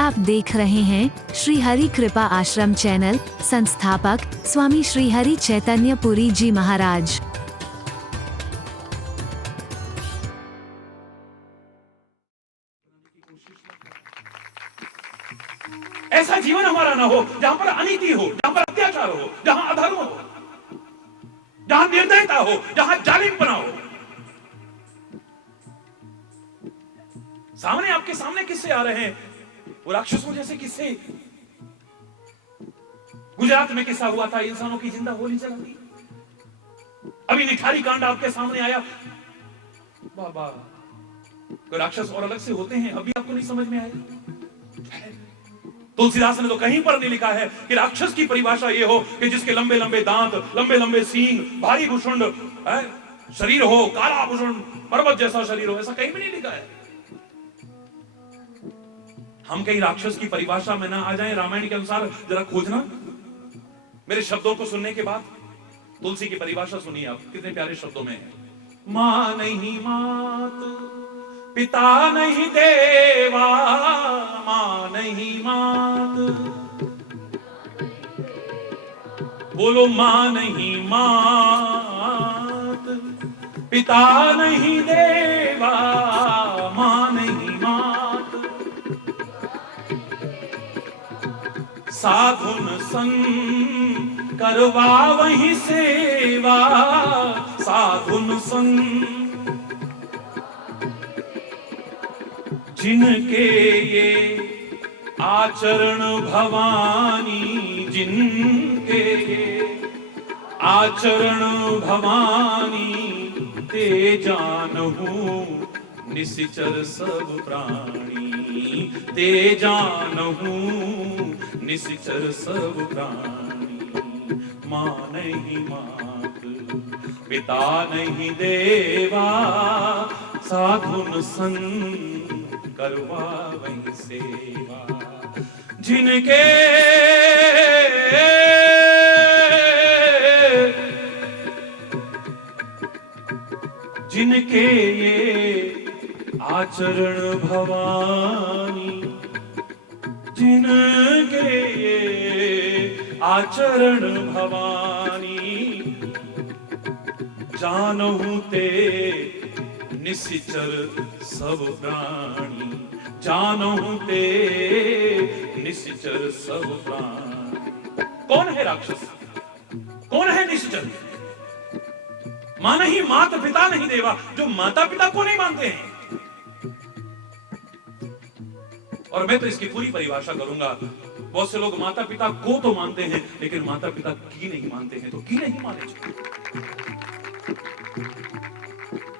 आप देख रहे हैं श्री हरि कृपा आश्रम चैनल। संस्थापक स्वामी श्री हरि चैतन्य पुरी जी महाराज। ऐसा जीवन हमारा ना हो जहां पर अनीति हो, जहां पर अत्याचार हो, जहां अधर्म हो, जहां निर्दयता हो, जहां जालिमपना हो। सामने आपके सामने किस्से आ रहे हैं, वो राक्षसों जैसे किस्से। गुजरात में किस्सा हुआ था, इंसानों की जिंदा गोली चला दी। अभी निठारी कांड आपके सामने आया। बाबा, कोई राक्षस और अलग से होते हैं, अभी आपको नहीं समझ में आया। तुलसीदास ने तो कहीं पर नहीं लिखा है कि राक्षस की परिभाषा यह हो कि जिसके लंबे लंबे दांत, लंबे लंबे सींग, भारी भुषुंड शरीर हो, काला भुषुंड पर्वत जैसा शरीर हो। ऐसा कहीं भी नहीं लिखा है। हम कहीं राक्षस की परिभाषा में ना आ जाएं। रामायण के अनुसार जरा खोजना। मेरे शब्दों को सुनने के बाद तुलसी की परिभाषा सुनिए आप, कितने प्यारे शब्दों में है। मां नहीं मात, पिता नहीं देवा, मां नहीं मात, बोलो मां नहीं मात, पिता नहीं देवा, मां नहीं मात, साधुन संग करवा वही सेवा, साधुन संग जिनके ये आचरण भवानी, जिनके ये आचरण भवानी, ते जानहूं निश्चर सब प्राणी, ते जानहूं निश्चर सब प्राणी। मां नहीं मात, पिता नहीं देवा, साधुन संग करवा वही सेवा, जिनके जिनके ये आचरण भवानी, जिनके ये आचरण भवानी, जानहूं ते निश्चर सब प्राणी, जानहूं ते निश्चर सब प्राणी। कौन है राक्षस? कौन है निश्चर? मां नहीं मात, पिता नहीं देवा, जो माता पिता को नहीं मानते हैं। और मैं तो इसकी पूरी परिभाषा करूंगा। बहुत से लोग माता पिता को तो मानते हैं, लेकिन माता पिता की नहीं मानते हैं। तो की नहीं माने।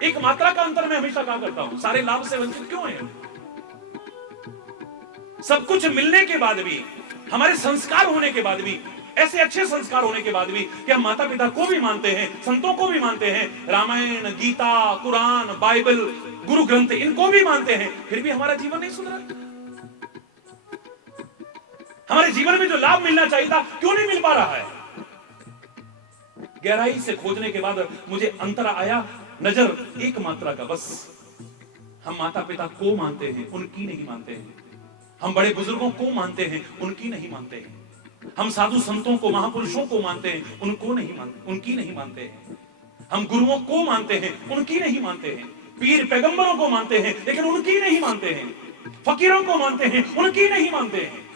एक मात्रा का अंतर मैं हमेशा कहा करता हूं, सारे लाभ से वंचित क्यों हैं? सब कुछ मिलने के बाद भी, हमारे संस्कार होने के बाद भी, ऐसे अच्छे संस्कार होने के बाद भी कि हम माता पिता को भी मानते हैं, संतों को भी मानते हैं, रामायण, गीता, कुरान, बाइबल, गुरु ग्रंथ, इनको भी मानते हैं, फिर भी हमारा जीवन नहीं सुधरा। हमारे जीवन में जो लाभ मिलना चाहिए था, क्यों नहीं मिल पा रहा है? गहराई से खोजने के बाद मुझे अंतर आया, नजर एक मात्रा का बस। हम माता पिता को मानते हैं, उनकी नहीं मानते हैं। हम बड़े बुजुर्गों को मानते हैं, उनकी नहीं मानते हैं। हम साधु संतों को, महापुरुषों को मानते हैं, उनको नहीं मानते, उनकी नहीं मानते हैं। हम गुरुओं को मानते हैं, उनकी नहीं मानते हैं। पीर पैगंबरों को मानते हैं, लेकिन उनकी नहीं मानते हैं। फकीरों को मानते हैं, उनकी नहीं मानते हैं।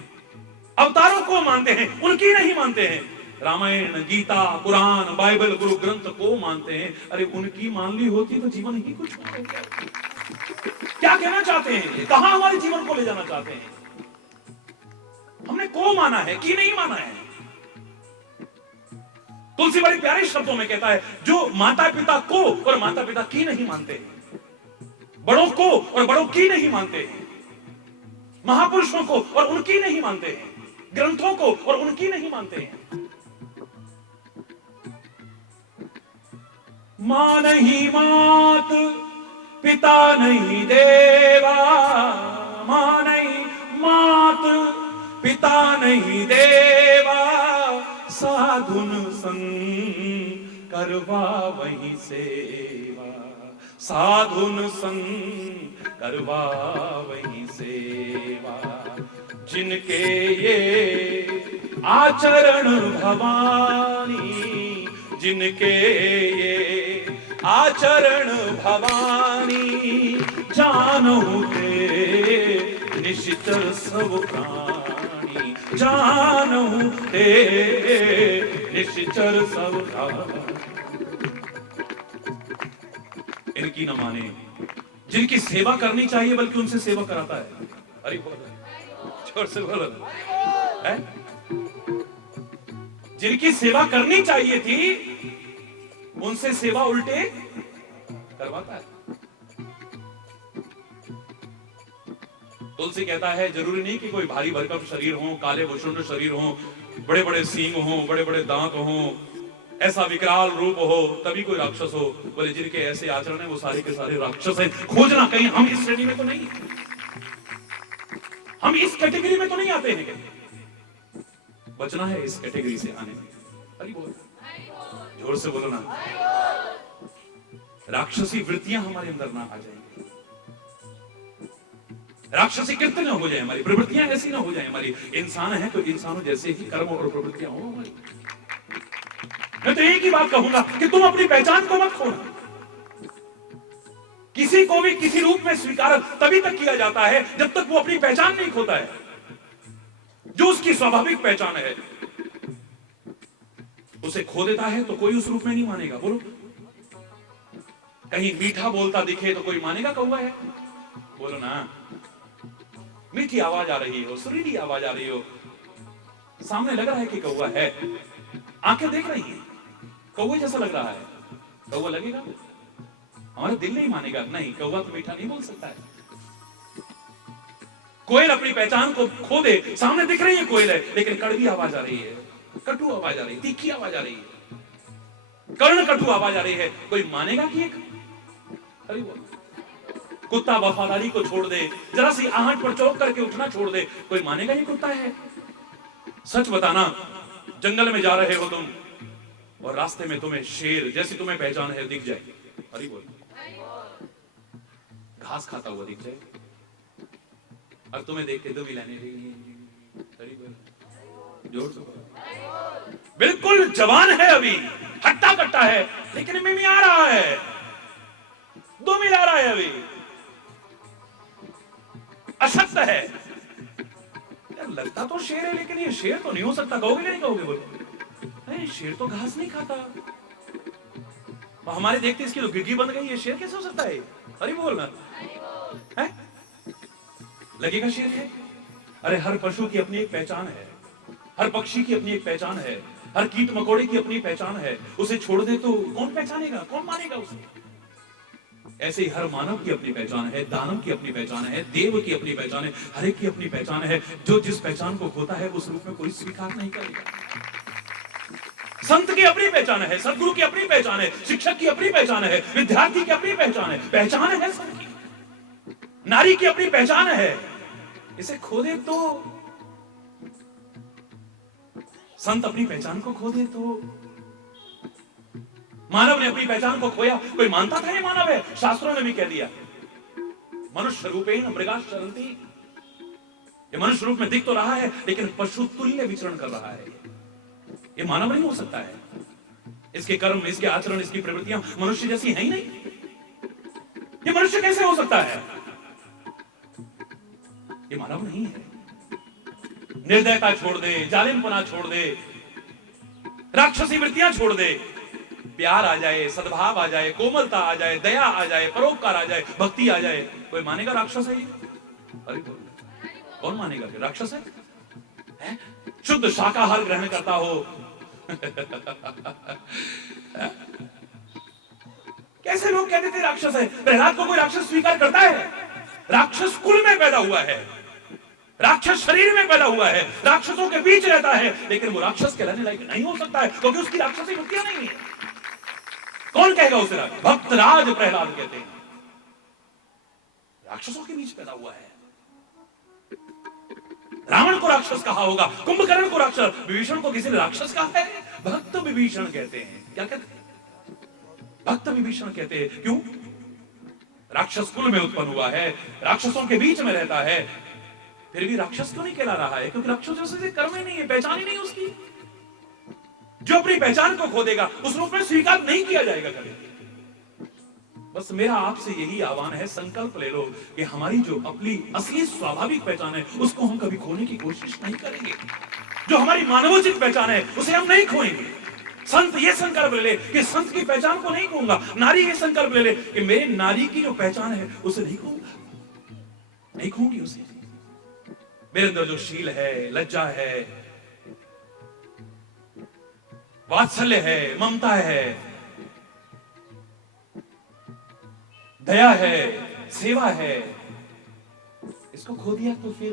अवतारों को मानते हैं, उनकी नहीं मानते हैं। रामायण, गीता, कुरान, बाइबल, गुरु ग्रंथ को मानते हैं। अरे उनकी मान ली होती तो जीवन ही कुछ हो गया। क्या कहना चाहते हैं? कहां हमारे जीवन को ले जाना चाहते हैं? हमने को माना है, की नहीं माना है। तुलसी बड़े प्यारे शब्दों में कहता है, जो माता पिता को और माता पिता की नहीं मानते, बड़ों को और बड़ों की नहीं मानते, महापुरुषों को और उनकी नहीं मानते, ग्रंथों को और उनकी नहीं मानते हैं। मां नहीं मात, पिता नहीं देवा, मां नहीं मात, पिता नहीं देवा, साधुन संग करवा वही सेवा, साधुन संग करवा वही सेवा, जिनके ये आचरण भवानी, जिनके ये आचरण भवानी, जानहु ते निश्चर सब प्राणी, जानहु ते निश्चर सब प्राणी। इनकी न माने, जिनकी सेवा करनी चाहिए बल्कि उनसे सेवा कराता है। अरे बोलो, जोर से बोलो है? जिनकी सेवा करनी चाहिए थी उनसे सेवा उल्टे करवाता है। तुलसी कहता है जरूरी नहीं कि कोई भारी भरकम शरीर हो, काले भुषुंड शरीर हो, बड़े बड़े सींग हो, बड़े बड़े दांत हो, ऐसा विकराल रूप हो तभी कोई राक्षस हो। बोले जिनके ऐसे आचरण है वो सारे के सारे राक्षस हैं। खोजना कहीं हम इस श्रेणी में तो नहीं, हम इस कैटेगरी में तो नहीं आते हैं। बचना है इस कैटेगरी से आने में। अरे बोल, जोर से बोलो ना। राक्षसी वृत्तियां हमारे अंदर ना आ जाएंगी, राक्षसी कृत्य ना हो जाए, हमारी प्रवृत्तियां ऐसी ना हो जाए। हमारी इंसान है तो इंसानों जैसे ही कर्म और प्रवृत्तियां हो हमारी। मैं तो एक ही बात कहूंगा कि तुम अपनी पहचान को मत खोना। किसी को भी किसी रूप में स्वीकार तभी तक किया जाता है जब तक वो अपनी पहचान नहीं खोता है, जो उसकी स्वाभाविक पहचान है। उसे खो देता है तो कोई उस रूप में नहीं मानेगा। बोलो, कहीं मीठा बोलता दिखे तो कोई मानेगा कौवा है? बोलो ना। मीठी आवाज आ रही हो, सुरीली आवाज आ रही हो, सामने लग रहा है कि कौवा है, आंखें देख रही हैं, कौवे जैसा लग रहा है, कौवा लगेगा? हमारा दिल नहीं मानेगा। नहीं, कौवा तो मीठा नहीं बोल सकता है। कोयल अपनी पहचान को खो दे, सामने दिख रही है कोयल है, लेकिन कड़वी आवाज आ रही है, कटु आवाज आ रही है, तीखी आवाज आ रही है, कर्ण कटु आवाज आ रही है, कोई मानेगा कि एक? अरे वो कुत्ता वफादारी को छोड़ दे, जरा सी आहट पर चौंक करके उठना छोड़ दे, कोई मानेगा ये कुत्ता है? सच बताना, जंगल में जा रहे हो तुम और रास्ते में तुम्हें शेर जैसी तुम्हें पहचान है दिख जाए, अरे बोल, घास खाता हुआ दिख जाए और तुम्हें देख के दो भी लाने जोर से बिल्कुल जवान है, अभी हट्टा कट्टा है, लेकिन मिमी आ रहा है, दो मिल आ रहा है, अभी अशक्त है। यार लगता तो शेर है लेकिन ये शेर तो नहीं हो सकता। कहोगे नहीं कहोगे? बोलो, नहीं शेर तो घास नहीं खाता। हमारे देखते इसकी तो गिग्गी बन गई, ये शेर कैसे हो सकता है? अरे बोलना है, लगेगा शेर है? अरे हर पशु की अपनी एक पहचान है, हर पक्षी की अपनी एक पहचान है, हर कीट मकोड़े की अपनी पहचान है। उसे छोड़ दे तो कौन पहचानेगा, कौन मानेगा उसे? ऐसे ही हर मानव की अपनी पहचान है, दानव की अपनी पहचान है, देव की अपनी पहचान है, हर एक की अपनी पहचान है। जो जिस पहचान को खोता है उस रूप में कोई स्वीकार नहीं करेगा। संत की अपनी पहचान है, सदगुरु की अपनी पहचान है, शिक्षक की अपनी पहचान है, विद्यार्थी की अपनी पहचान है, पहचान है सबकी। नारी की अपनी पहचान है, इसे खो दे तो, संत अपनी पहचान को खो दे तो, मानव ने अपनी पहचान को खोया। कोई मानता था ये मानव है? शास्त्रों ने भी कह दिया मनुष्य रूपेण मृगा चरन्ति, ये मनुष्य रूप में दिख तो रहा है लेकिन पशु तुल्य विचरण कर रहा है। ये मानव नहीं हो सकता है, इसके कर्म, इसके आचरण, इसकी प्रवृत्तियां मनुष्य जैसी हैं ही नहीं। ये मनुष्य कैसे हो सकता है? ये मानव नहीं है। निर्दयता छोड़ दे, जालिमपना छोड़ दे, राक्षसी वृत्तियां छोड़ दे, प्यार आ जाए, सद्भाव आ जाए, कोमलता आ जाए, दया आ जाए, परोपकार आ जाए, भक्ति आ जाए, कोई मानेगा राक्षस है ये? अरे कौन मानेगा कि राक्षस है? शुद्ध शाकाहार ग्रहण करता हो कैसे लोग कहते थे राक्षस है? प्रहलाद को कोई राक्षस स्वीकार करता है? राक्षस कुल में पैदा हुआ है, राक्षस शरीर में पैदा हुआ है, राक्षसों के बीच रहता है, लेकिन वो राक्षस कहलाने लायक नहीं हो सकता है क्योंकि उसकी राक्षसी वृत्तियां नहीं है। कौन कहेगा उसे राक्षस? भक्तराज प्रहलाद कहते हैं, राक्षसों के बीच पैदा हुआ है। रावण को राक्षस कहा होगा, कुंभकर्ण को राक्षस, विभीषण को किसी ने राक्षस कहा है? भक्त विभीषण कहते हैं। क्या कहते हैं? भक्त विभीषण कहते हैं। क्यों? राक्षस कुल में उत्पन्न हुआ है, राक्षसों के बीच में रहता है, फिर भी राक्षस क्यों नहीं कहला रहा है? क्योंकि राक्षसों से कर्म ही नहीं है, पहचान ही नहीं उसकी। जो अपनी पहचान को खो देगा उस रूप में स्वीकार नहीं किया जाएगा कभी। बस मेरा आपसे यही आह्वान है, संकल्प ले लो कि हमारी जो अपनी असली स्वाभाविक पहचान है उसको हम कभी खोने की कोशिश नहीं करेंगे। जो हमारी मानवोचित पहचान है उसे हम नहीं खोएंगे। संत ये संकल्प ले ले कि संत की पहचान को नहीं खोऊंगा। नारी ये संकल्प ले ले कि मेरे नारी की जो पहचान है उसे नहीं खोऊंगा, नहीं खोऊंगी उसे। मेरे अंदर जो शील है, लज्जा है, वात्सल्य है, ममता है, दया है, सेवा है, इसको खो दिया तो फिर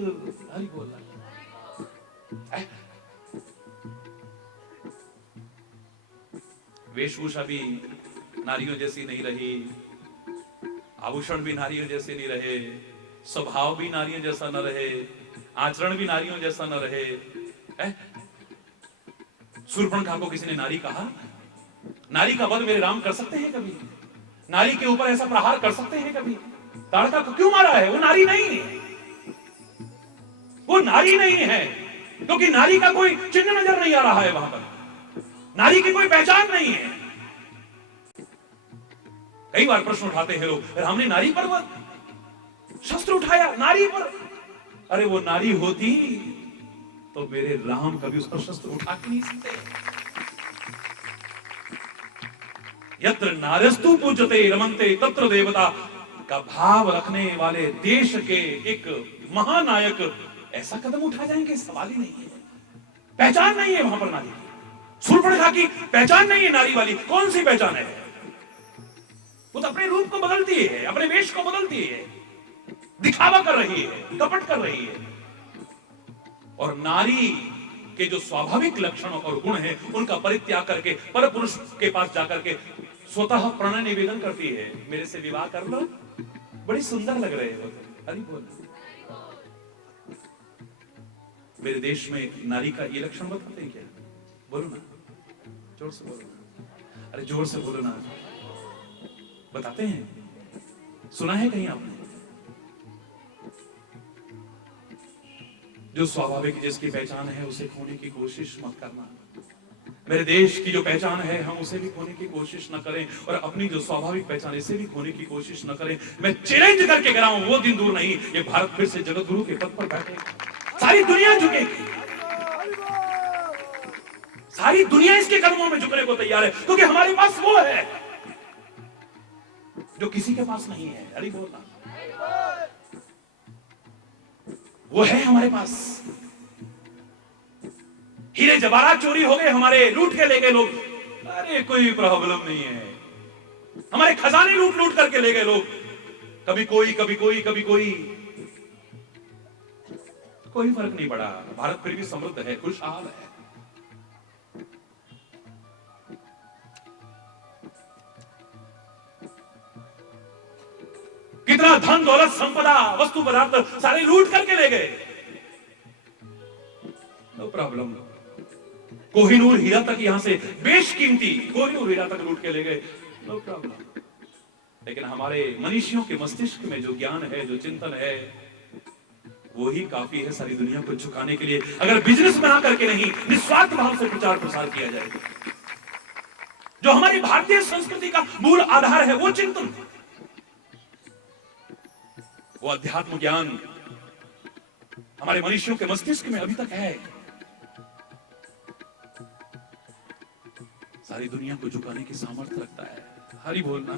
हरि बोल रहा। वेशभूषा भी नारियों जैसी नहीं रही, आभूषण भी नारियों जैसे नहीं रहे, स्वभाव भी नारियों जैसा न रहे, आचरण भी नारियों जैसा न रहे। शूर्पणखा को किसी ने नारी कहा? नारी का वध मेरे राम कर सकते हैं कभी? नारी के ऊपर ऐसा प्रहार कर सकते हैं कभी? ताड़का को क्यों मारा है? वो नारी नहीं है, वो नारी नहीं है, क्योंकि नारी का कोई चिन्ह नजर नहीं आ रहा है वहां पर, नारी की कोई पहचान नहीं है। कई बार प्रश्न उठाते हैं लोग, राम ने नारी पर शस्त्र उठाया, नारी पर। अरे वो नारी होती तो मेरे राम कभी उस पर शस्त्र उठा के नहीं सकते। यत्र नारस्तु पूजते रमन्ते तत्र देवता का भाव रखने वाले देश के एक महानायक ऐसा कदम उठा जाएंगे, सवाल ही नहीं है। पहचान नहीं है वहां पर नारी की। शूर्पणखा की पहचान नहीं है नारी वाली। कौन सी पहचान है? वो तो अपने रूप को बदलती है, अपने वेश को बदलती है, दिखावा कर रही है, कपट कर रही है। और नारी के जो स्वाभाविक लक्षण और गुण है उनका परित्याग करके पर पुरुष के पास जाकर के स्वतः प्रणय निवेदन करती है, मेरे से विवाह कर लो, बड़ी सुंदर लग रहे हो। हरि बोल। मेरे देश में नारी का ये लक्षण बताते हैं क्या? बोलो ना, जोर से बोलो ना, अरे जोर से बोलो ना। बताते हैं? सुना है कहीं आपने? जो स्वाभाविक जिसकी पहचान है उसे खोने की कोशिश मत करना। मेरे देश की जो पहचान है हम उसे भी खोने की कोशिश न करें, और अपनी जो स्वाभाविक पहचान इसे भी खोने की कोशिश न करें। मैं चैलेंज करके कह रहा हूं, वो दिन दूर नहीं, ये भारत फिर से जगत गुरु के पद पर बैठेगा। सारी दुनिया झुकेगी, सारी दुनिया इसके कदमों में झुकने को तैयार है, क्योंकि हमारे पास वो है जो किसी के पास नहीं है। अरे बोलना, वो है हमारे पास। हीरे जवाहरात चोरी हो गए हमारे, लूट के ले गए लोग, अरे कोई प्रॉब्लम नहीं है। हमारे खजाने लूट लूट करके ले गए लोग, कभी कोई कभी कोई कभी कोई फर्क नहीं पड़ा। भारत फिर भी समृद्ध है, खुशहाल है। कितना धन दौलत संपदा वस्तु पदार्थ सारे लूट करके ले गए, नो प्रॉब्लम। कोहिनूर हीरा तक यहां से बेशकीमती कोहिनूर हीरा तक लूट के ले गए, नो प्रॉब्लम। लेकिन हमारे मनीषियों के मस्तिष्क में जो ज्ञान है, जो चिंतन है, वो ही काफी है सारी दुनिया को झुकाने के लिए। अगर बिजनेस बना करके नहीं, निस्वार्थ भाव से प्रचार प्रसार किया जाए, जो हमारी भारतीय संस्कृति का मूल आधार है, वो चिंतन, वो अध्यात्म ज्ञान हमारे मनुष्यों के मस्तिष्क में अभी तक है, सारी दुनिया को झुकाने की सामर्थ्य रखता है। हरि बोलना,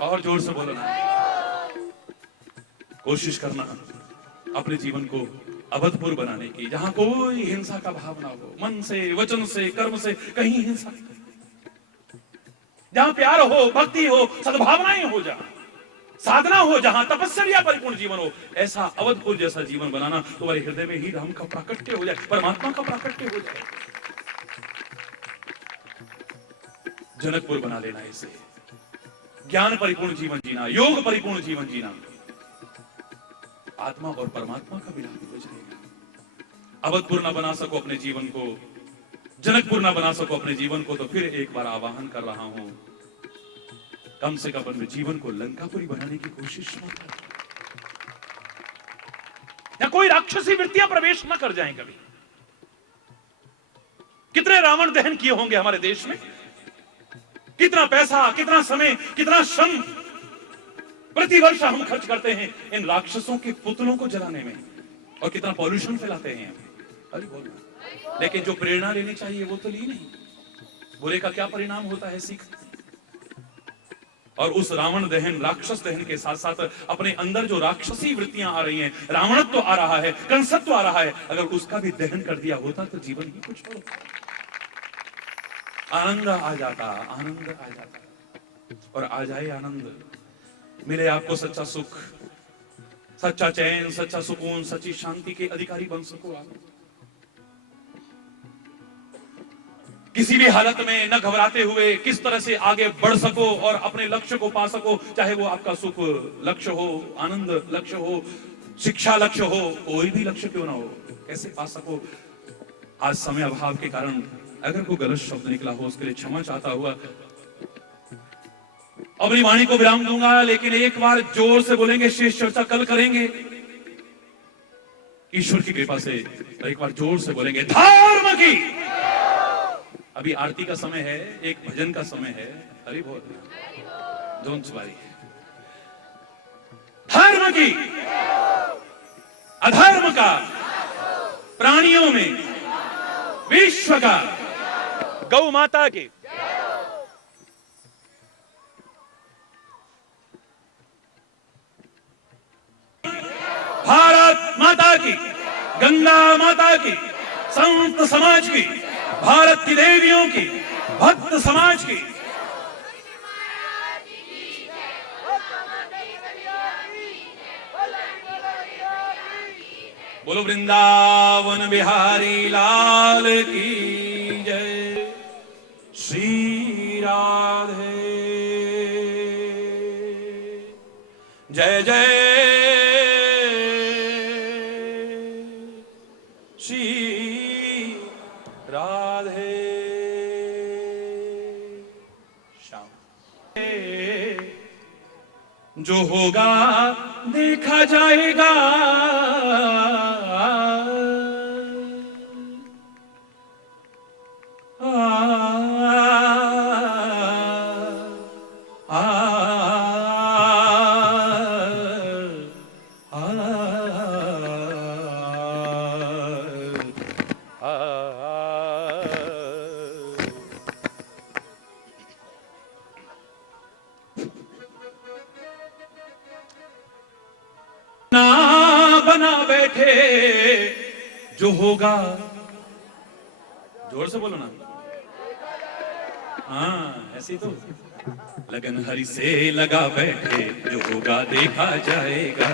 और जोर से बोलना। कोशिश करना अपने जीवन को अभूतपूर्व बनाने की, जहां कोई हिंसा का भाव ना हो, मन से, वचन से, कर्म से कहीं हिंसा, जहां प्यार हो, भक्ति हो, सद्भावनाएं हो, जहां साधना हो, जहां तपस्या परिपूर्ण जीवन हो, ऐसा अवधपुर जैसा जीवन बनाना। तुम्हारे हृदय में ही राम का प्राकट्य हो जाए, परमात्मा का प्राकट्य हो जाए। जनकपुर बना लेना इसे, ज्ञान परिपूर्ण जीवन जीना, योग परिपूर्ण जीवन जीना, आत्मा और परमात्मा का मिलाप हो जाएगा। अवधपुर ना बना सको अपने जीवन को, जनकपुर ना बना सको अपने जीवन को, तो फिर एक बार आवाहन कर रहा हूं, कम से कम अपने जीवन को लंकापुरी बनाने की कोशिश मत करो। या कोई राक्षसी वृत्तियां प्रवेश न कर जाएं कभी। कितने रावण दहन किए होंगे हमारे देश में, कितना पैसा, कितना समय, कितना श्रम प्रतिवर्ष हम खर्च करते हैं इन राक्षसों के पुतलों को जलाने में, और कितना पॉल्यूशन फैलाते हैं। अरे बोल, लेकिन जो प्रेरणा लेनी चाहिए वो तो ली नहीं। बुरे का क्या परिणाम होता है सीख। और उस रावण दहन, राक्षस दहन के साथ साथ अपने अंदर जो राक्षसी वृत्तियां आ रही हैं, रावणत्व आ रहा है, कंसत्व आ रहा है, अगर उसका भी दहन कर दिया होता तो जीवन ही कुछ और आनंद आ जाता, आनंद आ जाता। और आ जाए आनंद, मिले आपको सच्चा सुख, सच्चा चैन, सच्चा सुकून, सच्ची शांति के अधिकारी बन सको आप। किसी भी हालत में न घबराते हुए किस तरह से आगे बढ़ सको और अपने लक्ष्य को पा सको, चाहे वो आपका सुख लक्ष्य हो, आनंद लक्ष्य हो, शिक्षा लक्ष्य हो, कोई भी लक्ष्य क्यों ना हो, कैसे पा सको। आज समय अभाव के कारण अगर कोई गलत शब्द निकला हो उसके लिए क्षमा चाहता हुआ अपनी वाणी को विराम दूंगा। लेकिन एक बार जोर से बोलेंगे, शेष चर्चा कल करेंगे ईश्वर की कृपा से। एक बार जोर से बोलेंगे, धर्म की। अभी आरती का समय है, एक भजन का समय है। हरि बोल, डोंट वरी। धर्म की, अधर्म का, प्राणियों में, विश्व का, गौ माता की, भारत माता की, गंगा माता की, संत समाज की, भारत की देवियों की, भक्त समाज की। बोलो वृंदावन बिहारी लाल की जय। श्री राधे जय जय श्री राधे श्याम। जो होगा देखा जाएगा, बना बैठे जो होगा, जोर से बोलो ना। हाँ ऐसे तो, लगन हरि से लगा बैठे जो होगा देखा जाएगा,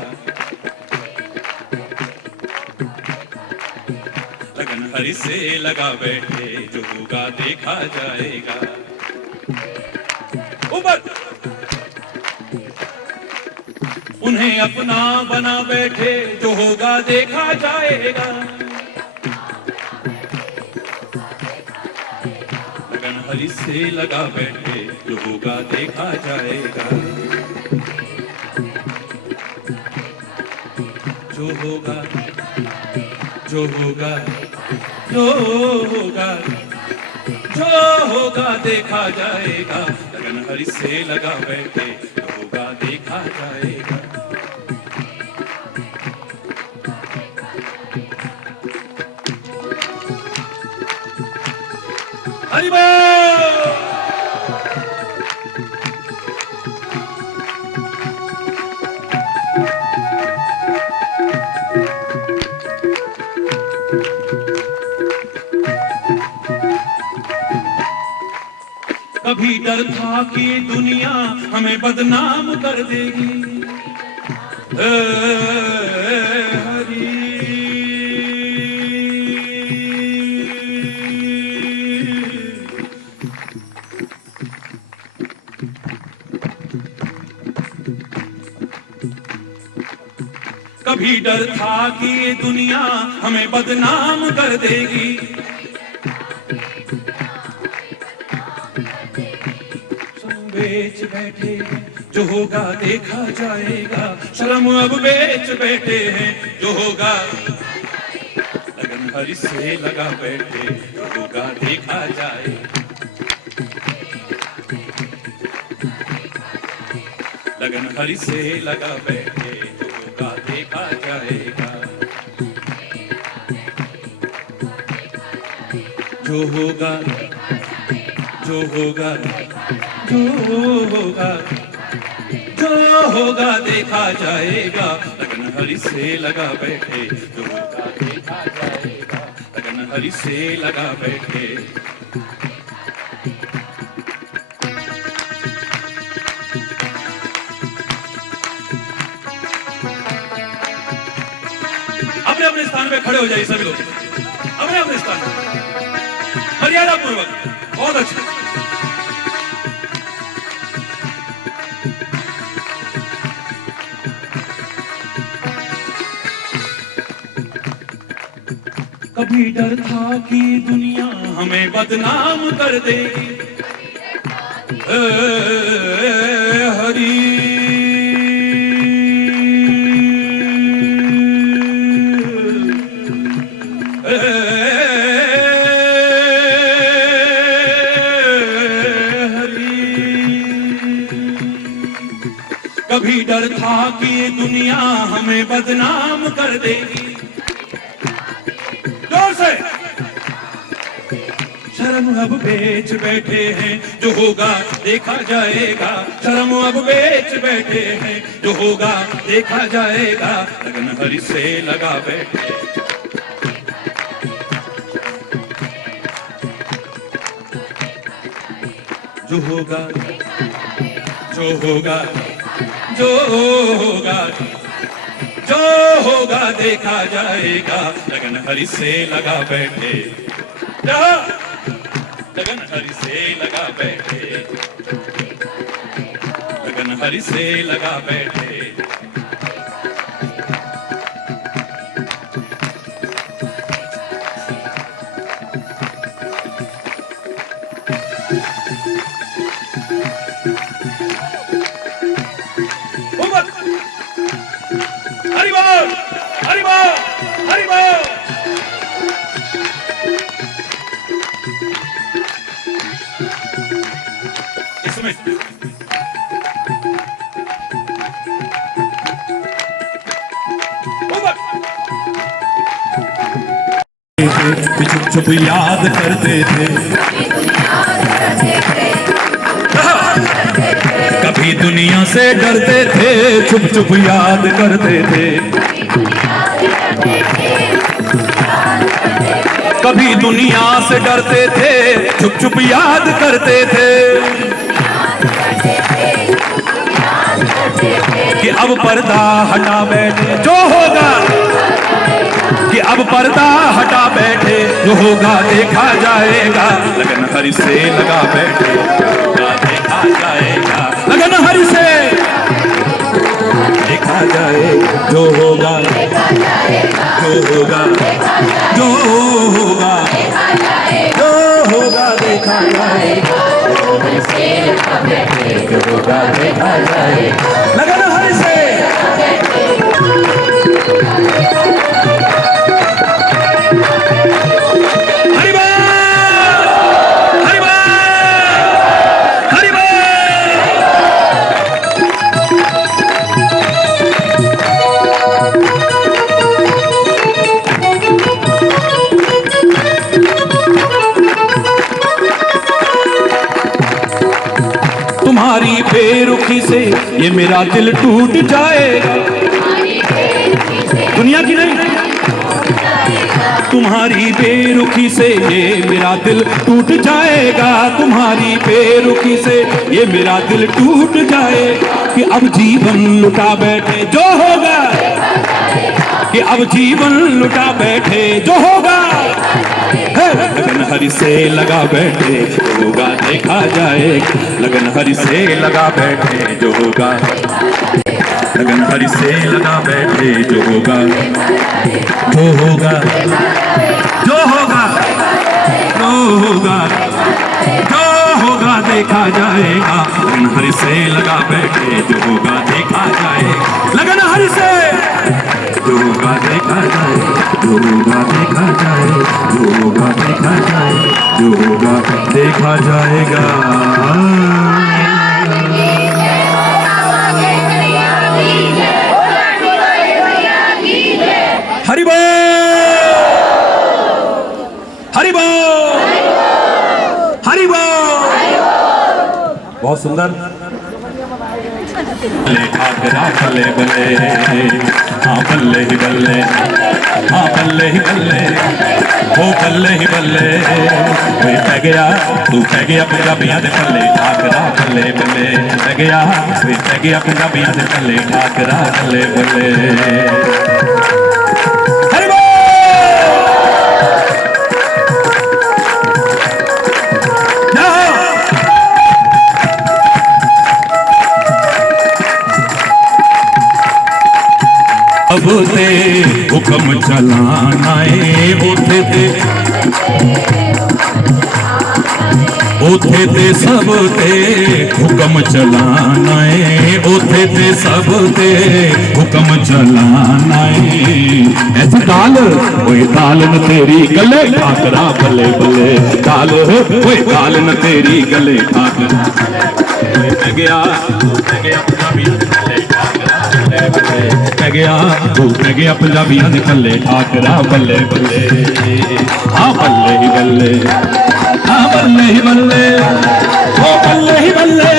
लगन हरि से लगा बैठे जो होगा देखा जाएगा। ऊपर उन्हें अपना बना बैठे जो होगा देखा जाएगा, लगन हरि से लगा बैठे जो होगा देखा जाएगा। जो होगा, जो होगा, जो होगा, जो होगा देखा जाएगा, लगन हरि से लगा बैठे जो होगा देखा जाएगा। हरि बोल। कभी डर था कि दुनिया हमें बदनाम कर देगी, कभी डर था कि ये दुनिया हमें बदनाम कर देगी, बेच बैठे जो होगा देखा जाएगा, शर्म अब बेच बैठे हैं, जो होगा लगन हरि से लगा बैठे, जो होगा देखा जाएगा, लगन हरि से लगा बैठे, जो होगा देखा जाएगा, जो होगा जो होगा जो होगा जो होगा देखा जाएगा, लगन हरि से लगा बैठे, जो होगा देखा जाएगा, लगन हरि से लगा बैठे। अपने अपने स्थान पे खड़े हो जाइए सभी लोग, अपने अपने स्थान पे मर्यादा पूर्वक। बहुत अच्छा। कभी डर था कि दुनिया हमें बदनाम कर देगी, हरी कभी डर था कि दुनिया हमें बदनाम कर देगी, जोर से। शर्म अब बेच बैठे हैं, जो होगा देखा जाएगा, शर्म अब बेच बैठे हैं, जो होगा देखा जाएगा, लगन हरि से लगा बैठे, जो होगा जो होगा जो होगा जो होगा देखा जाएगा, लगन हरि से लगा बैठे, लगन हरि से लगा बैठे, लगन हरि से लगा बैठे। हरि बोल, हरि बोल, हरि बोल। इसमें चुप चुप याद करते थे, कभी दुनिया से डरते थे, चुप चुप याद करते थे, कभी दुनिया से डरते थे, चुप चुप याद करते थे, कि अब पर्दा हटा बैठे, जो होगा कि अब पर्दा हटा बैठे, जो होगा देखा जाएगा, लगन हरि से लगा बैठे, होगा देखा जाएगा, लगन हरि से देखा जाएगा, जो होगा जो होगा जो होगा जो होगा देखा जाएगा, जो होगा देखा जाएगा, लगन हरि से। तुम्हारी बेरुखी से ये मेरा दिल टूट जाएगा, दुनिया की नहीं, तुम्हारी बेरुखी से ये मेरा दिल टूट जाएगा, तुम्हारी बेरुखी से ये मेरा दिल टूट जाएगा, कि अब जीवन लुटा बैठे, जो होगा कि अब जीवन लुटा बैठे, जो होगा लगन हरि से लगा बैठे, जो होगा देखा जाएगा, लगन हरि से लगा बैठे, जो होगा लगन हरि से लगा बैठे, जो होगा जो होगा जो होगा जो होगा जो होगा देखा जाएगा, लगन हर से लगा बैठे, जो होगा देखा जाएगा, लगन हर से जो होगा देखा जाए, जो होगा देखा जाए, जो होगा देखा जाए, जो होगा देखा जाएगा। हरि बोल, हरि बोल, हरि बोल। बहुत सुंदर। आगरा बल्ले बल्ले, हाँ बल्ले ही बल्ले, हाँ बल्ले ही बल्ले, ओ बल्ले ही बल्ले, कोई पै गया, तू पै गया पंजाबियां दे पल्ले, आगरा बल्ले बल्ले, पै गया, कोई पै गया पंजाबियां दे पल्ले, आगरा बल्ले बल्ले। अब ते हुक्म चलाना है, उठे ते सब ते हुक्म चलाना है, उठे ते सब ते हुक्म चलाना है। ऐसे डाल ओए डाल न तेरी गले ठाकरा बल्ले बल्ले, डाल ओए डाल न तेरी गले ठाकरा गया, पै गया, तू पै गया पंजाबियां दे पल्ले, ठाकरा बल्ले बल्ले, हाँ बल्ले ही बल्ले, हाँ बल्ले ही बल्ले, ओ बल्ले ही बल्ले,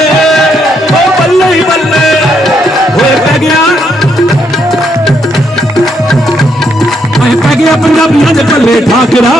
ओ बल्ले ही बल्ले, ओए पै गया, पै गया पंजाबियां दे पल्ले, ठाकरा।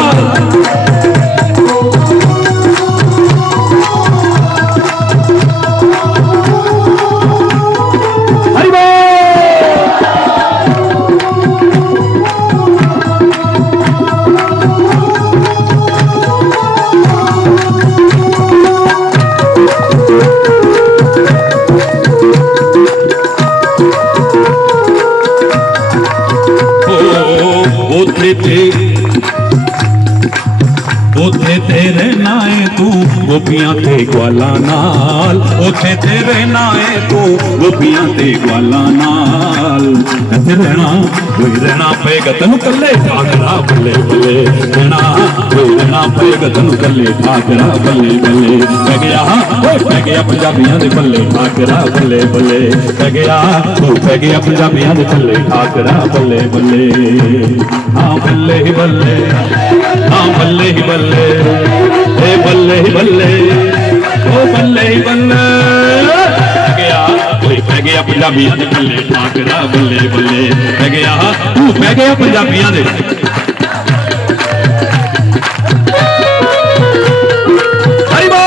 ओथे तेरे नाए तू गोपियां ते ग्वाला नाल, ओथे तेरे नाए तू गोपियां ते ग्वाला नाल, इत्थे रहना कोई रहना पेगा तैनू कल्ले ठाकरा बल्ले बल्ले, रहना कोई रहना पेगा तैनू कल्ले ठाकरा बल्ले बल्ले, पै गया ओए पै गया पंजाबियां दे पल्ले, ठाकरा बल्ले बल्ले, पै गया तू पै गया पंजाबियां दे पल्ले, ठाकरा बल्ले बल्ले, हाँ बल्ले ही बल्ले, हाँ बल्ले ही बल्ले, ए बल्ले ही बल्ले, ओ बल्ले ही बल्ले, पै गया कोई पै गया पंजाबियां दे पल्ले, ठाकरा बल्ले बल्ले, पै गया तू पै गया पंजाबियां दे। हरि बोल।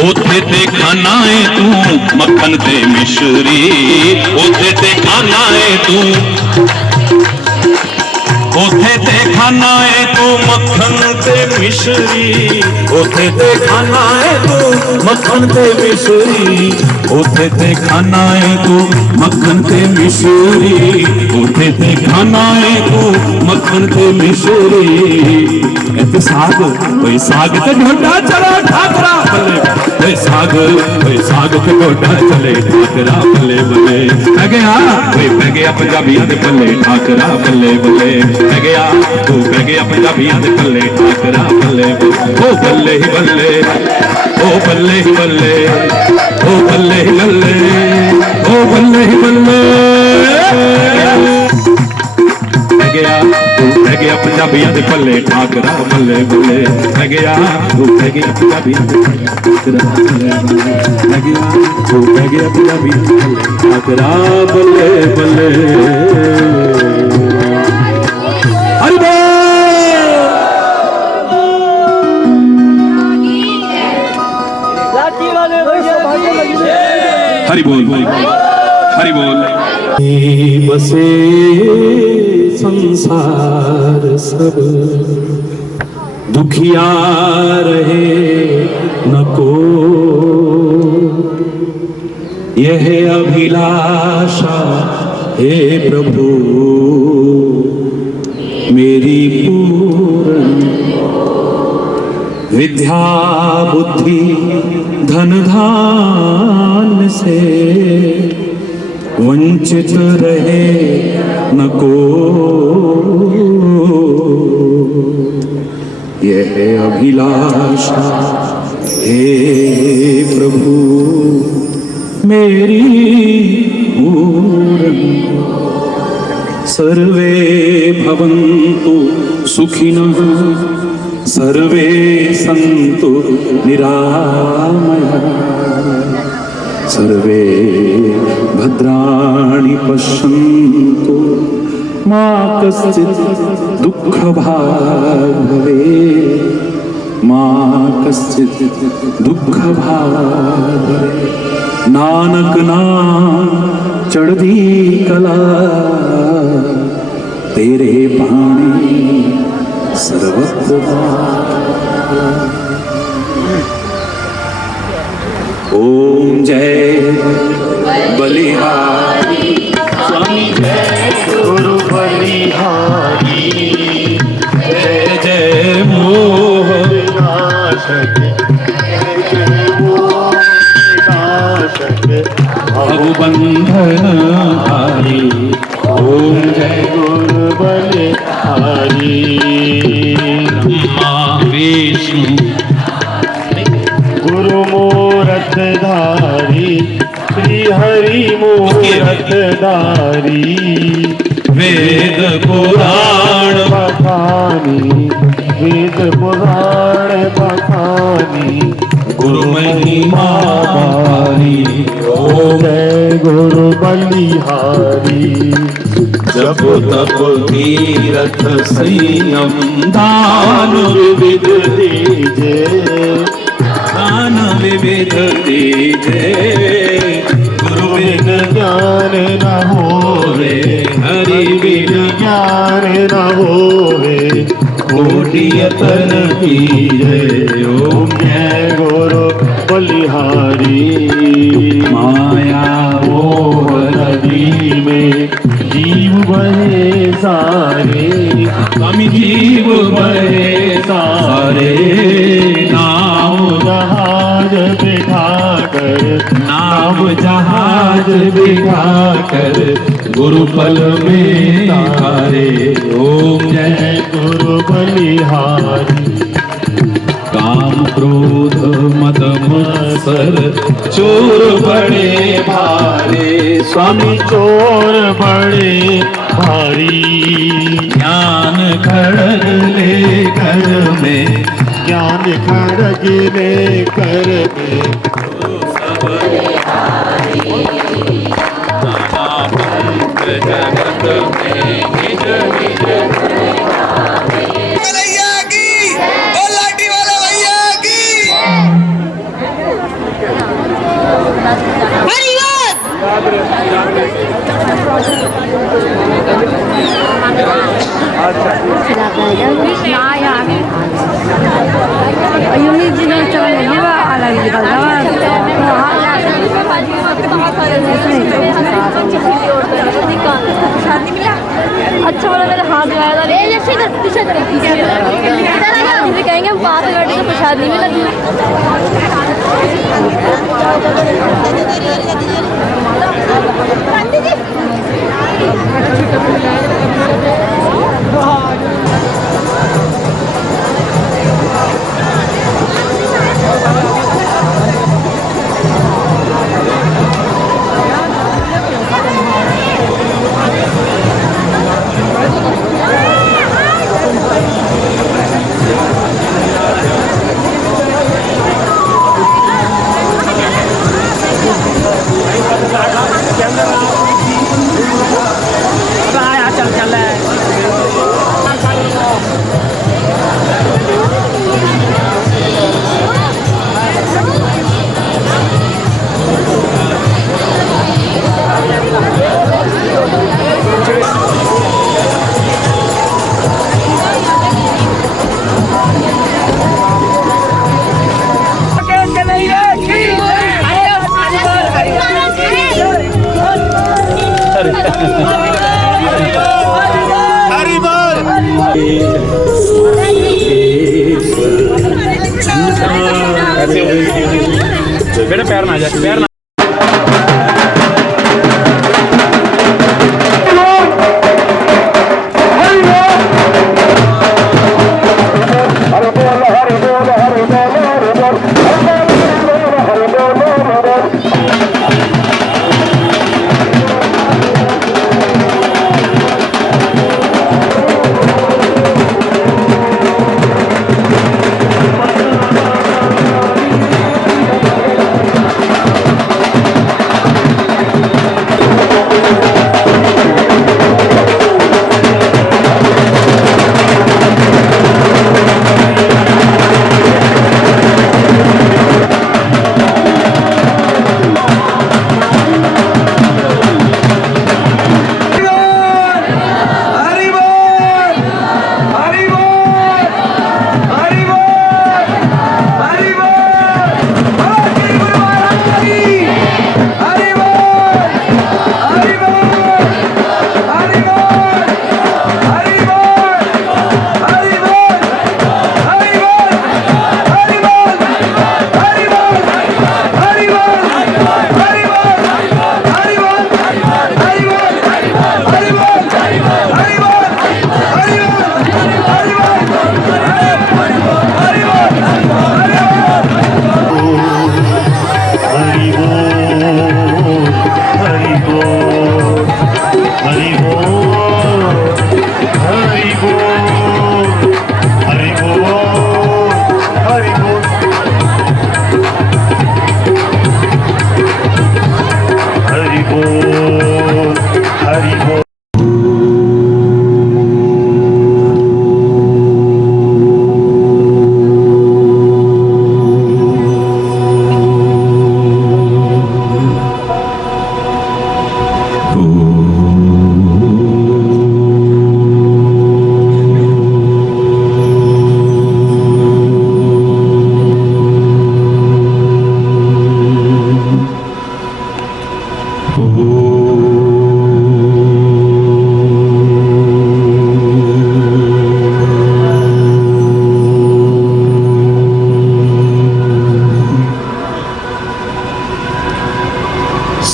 ओथे ते खाना है तू मक्खन ते मिश्री, ओथे ते खाना है तू, ओथे ते खाना है तू मक्खन ते मिश्री, ओथे ते खाना है तू मक्खन ते मिश्री, ओथे ते खाना है तू मक्खन ते मिश्री, ओथे ते खाना है तू मक्खन ते मिश्री। इत्थे साग कोई साग ते ढोडा चला ठाकरा बल्ले, कोई साग ते ढोडा चले ठाकरा बल्ले बल्ले, पै गया कोई पै गया पंजाबियां दे पल्ले, ठाकरा बल्ले बल्ले, पै गया तू पै गया पंजाबियां दे पल्ले, ठाकरा बल्ले बल्ले, ओ बल्ले ही बल्ले, ओ बल्ले ही बल्ले, ओ बल्ले ही बल्ले, ओ बल्ले ही बल्ले, पै गया तू पै गया पंजाबियां दे पल्ले, ठाकरा बल्ले बल्ले, पै गया तू पै गया पंजाबियां दे पल्ले, ठाकरा बल्ले बल्ले, पै गया तू पै गया पंजाबियां दे पल्ले, ठाकरा बल्ले बल्ले। हरि बोल, हरि बोल, हरि बोल। बसे संसार सब दुखिया रहे न यह अभिलाषा हे प्रभु मेरी पूर्ण, विद्या बुद्धि धन धान्य से वंचित रहे न को। यह अभिलाषा हे प्रभु मेरी पूर्ण। सर्वे भवन्तु सुखिनः सर्वे सन्तु निरामयाः सर्वे भद्राणि पश्यन्तु मा कश्चित् दुःखभाग् भवेत् मा कश्चित् दुःखभाग् भवेत्। नानक नाम चढ़दी कला तेरे पानी सर्वत्र। ओम जय बलिहारी स्वामी जय गुरु बलिहारी जय जय मोह विनाशक भवबंधन हारी। ओम जय गुरु बलिहारी। ब्रह्मा विष्णु गुरु मूरत धारी श्री हरि मूरत धारी। वेद पुराण बखानी वेद पुराण बखानी गुरु महिमा भारी। ओम जय गुरु बलिहारी। जप तप तीरथ संयम दान विविध दीजे दान विविध दीजे। गुरु बिन ज्ञान न होवे हरि बिन ज्ञान न होवे कोटि यतन कीजे। ओम जय गुरु बलिहारी। माया मोह नदी में जीव बहे सारे स्वामी जीव बहे सारे। नाव जहाज बिठा कर नाव जहाज बिठा कर गुरु पल में तारे। ओम जय गुरु बलिहारी। काम क्रोध मद मत्सर चोर बड़े भारे स्वामी चोर बड़े भारी। ज्ञान खड़ग ले कर में ज्ञान खड़ग ले कर में जगत में निज निज भैया की और लाठी वाला भैया की अच्छा वाला मेरा हाथ लगाया था कहेंगे हम पास गाड़ी का प्रसाद नहीं मिला। चल चल बेटा पैर ना जाए, पैर ना।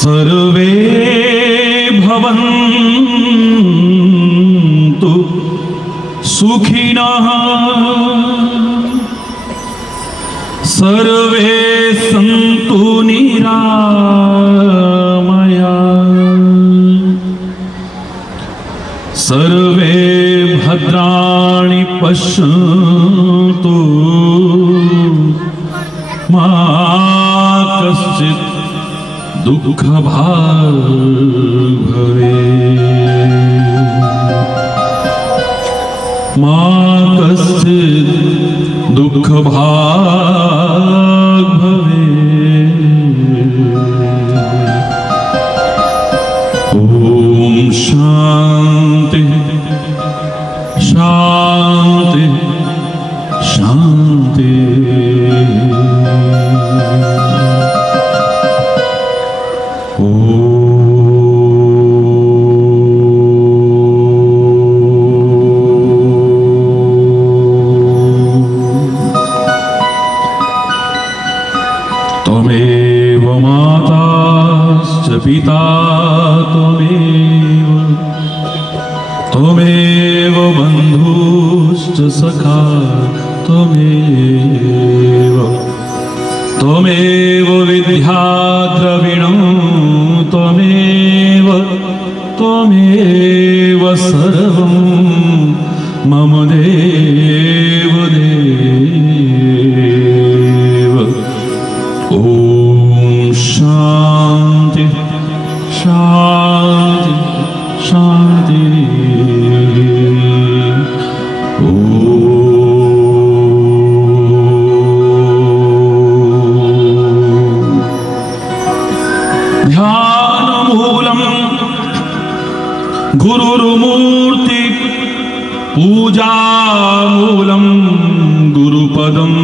सर्वे भवन्तु सुखिनः सर्वे सन्तु निरामया सर्वे भद्राणि पश्यन्तु मा कश्चित् दुःखभाग् भवेत् मा कश्चित् दुःखभाग् भवेत्। ॐ शान्ति शान्ति शान्ति। त्वमेव माताश्च पिता त्वमेव बन्धुश्च सखा त्वमेव विद्याद्रविणं त्वमेव सर्वं मम देव देव। ॐ शान्ति शान्ति शान्ति। ध्यानमूलं गुरुर्मूर्ति पूजामूलं गुरुपदं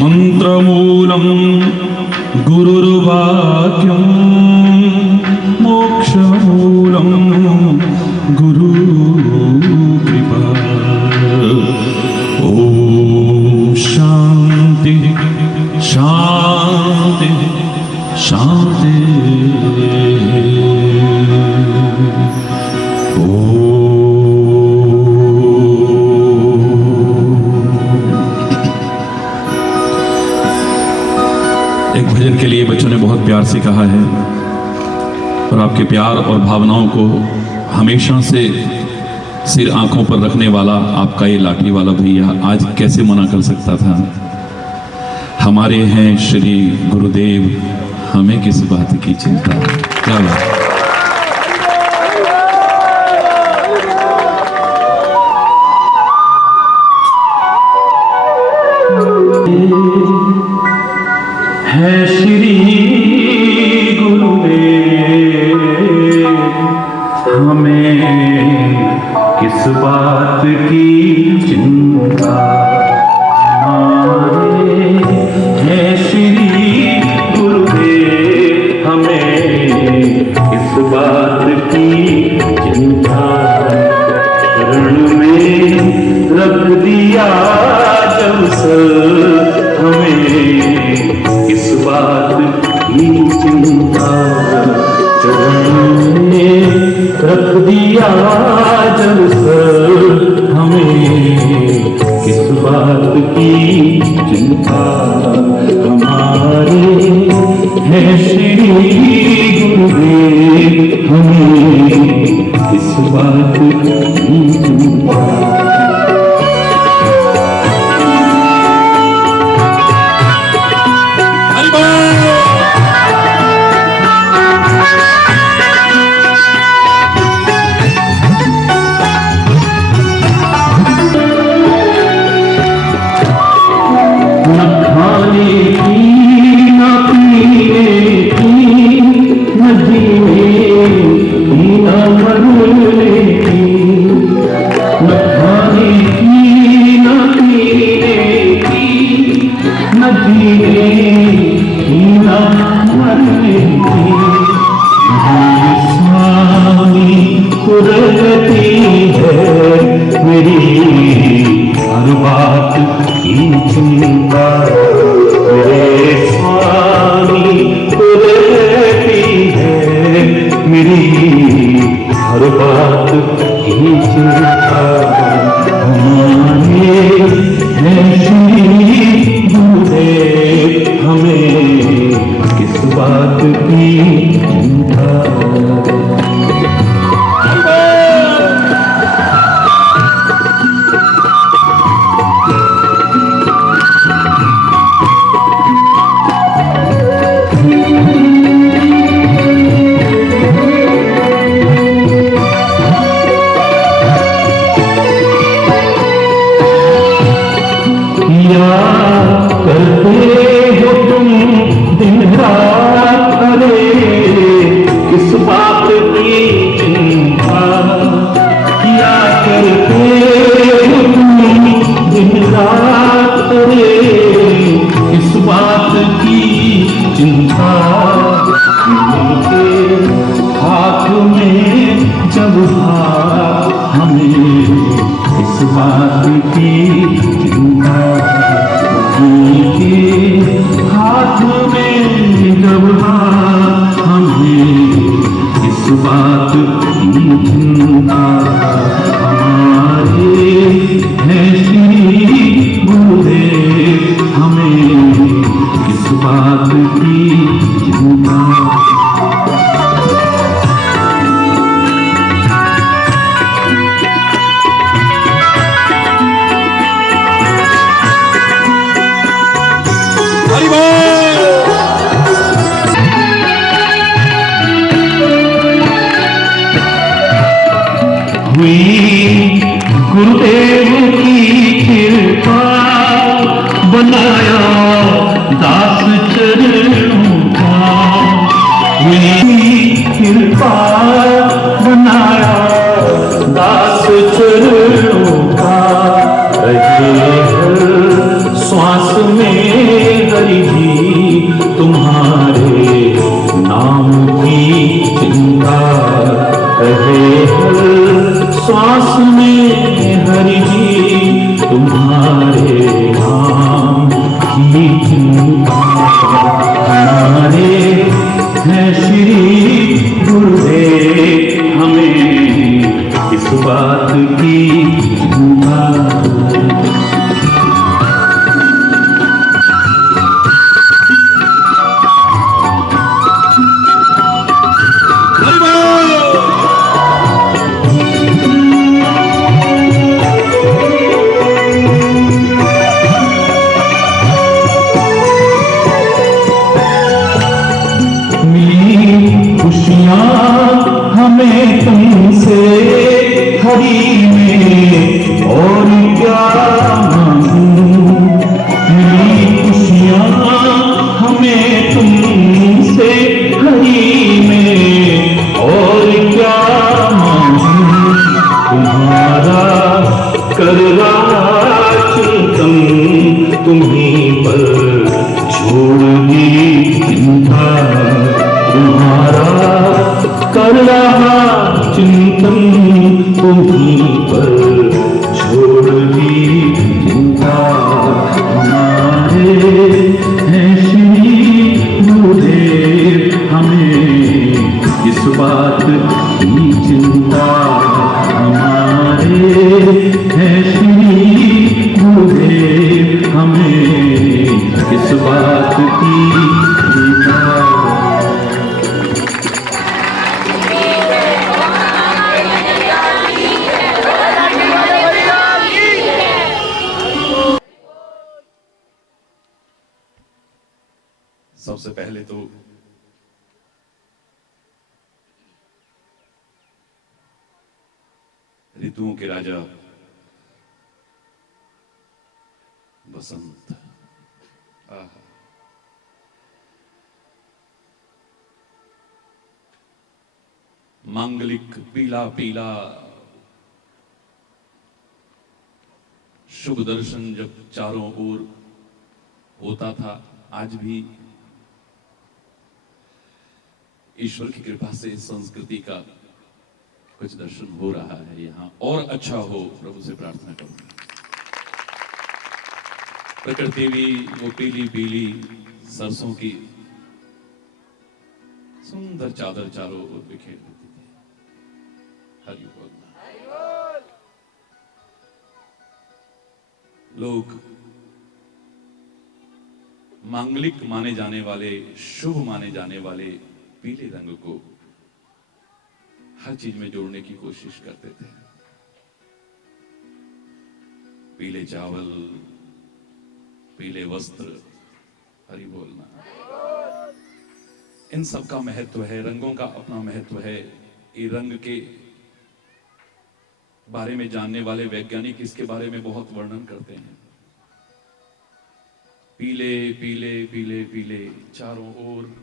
मन्त्रमूलं गुरुर्वाक्यं मोक्षमूलं गुरुः। प्यार से कहा है और आपके प्यार और भावनाओं को हमेशा से सिर आंखों पर रखने वाला आपका ये लाठी वाला भैया आज कैसे मना कर सकता था। हमारे हैं श्री गुरुदेव, हमें किस बात की चिंता। क्या बात है श्री गुरुदेव, हमें किस बात की चिंता। हमारे है श्री गुरुदेव, हमें किस बात की चिंता। शरण में रख दिया जब सर, हमें किस बात की चिंता। चरण में रख दिया जब सर, हमें किस बात की चिंता। हमारे हैं श्री गुरुदेव, हमें किस बात की चिंता। गुरुदेव की कृपा बनाया दास चरणों का, कृपा बनाया दास चरणों का। रहे हर श्वास में हरि जी तुम्हारे नाम की चिंता। रहे हर श्वास में हरि जी तुम्हारे नाम की चिंता। हमारे हैं श्री गुरुदेव, हमें इस बात की चिंता। हरी में और क्या मांगूं, मिली खुशियाँ हमें तुमसे हरी में और क्या मांगूं, तुम्हारा कर रहा चिंतन तुम्हीं पर छोड़ दी चिंता, तुम्हारा कर रहा चिंतन तुम्हीं पर छोड़ दी चिंता, हमारे हैं श्री गुरुदेव हमें इस बात की चिंता, हमारे हैं श्री गुरुदेव हमें इस बात की चिंता। सबसे पहले तो ऋतुओं के राजा बसंत, आहा, मांगलिक पीला पीला शुभ दर्शन जब चारों ओर होता था, आज भी ईश्वर की कृपा से संस्कृति का कुछ दर्शन हो रहा है यहाँ, और अच्छा हो प्रभु से प्रार्थना करूंगा। प्रकृति भी वो पीली पीली सरसों की सुंदर चादर चारों ओर बिखेर देती थी। हरि बोल। लोग मांगलिक माने जाने वाले, शुभ माने जाने वाले पीले रंग को हर चीज में जोड़ने की कोशिश करते थे। पीले चावल, पीले वस्त्र, हरि बोलना, इन सब का महत्व है, रंगों का अपना महत्व है। ये रंग के बारे में जानने वाले वैज्ञानिक इसके बारे में बहुत वर्णन करते हैं। पीले पीले पीले पीले चारों ओर।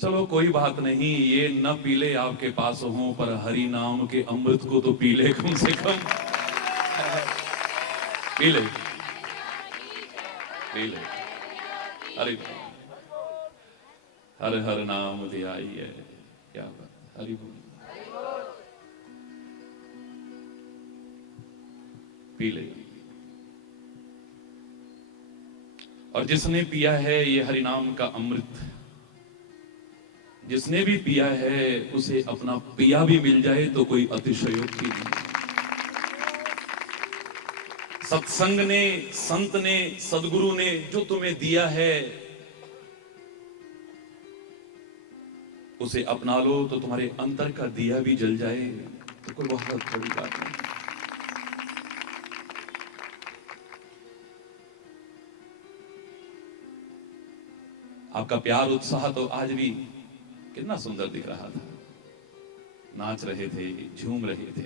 चलो कोई बात नहीं, ये न पीले आपके पास हो, पर हरि नाम के अमृत को तो पीले कम से कम। पीले पीले, हरि हर हर नाम ध्याई है, क्या बात, हरि बोल। पीले, और जिसने पिया है ये हरि नाम का अमृत, जिसने भी पिया है उसे अपना पिया भी मिल जाए तो कोई अतिशयोक्ति नहीं। सत्संग ने, संत ने, सदगुरु ने जो तुम्हें दिया है उसे अपना लो तो तुम्हारे अंतर का दिया भी जल जाए तो कोई बहुत बड़ी बात नहीं। आपका प्यार उत्साह तो आज भी कितना सुंदर दिख रहा था। नाच रहे थे, झूम रहे थे,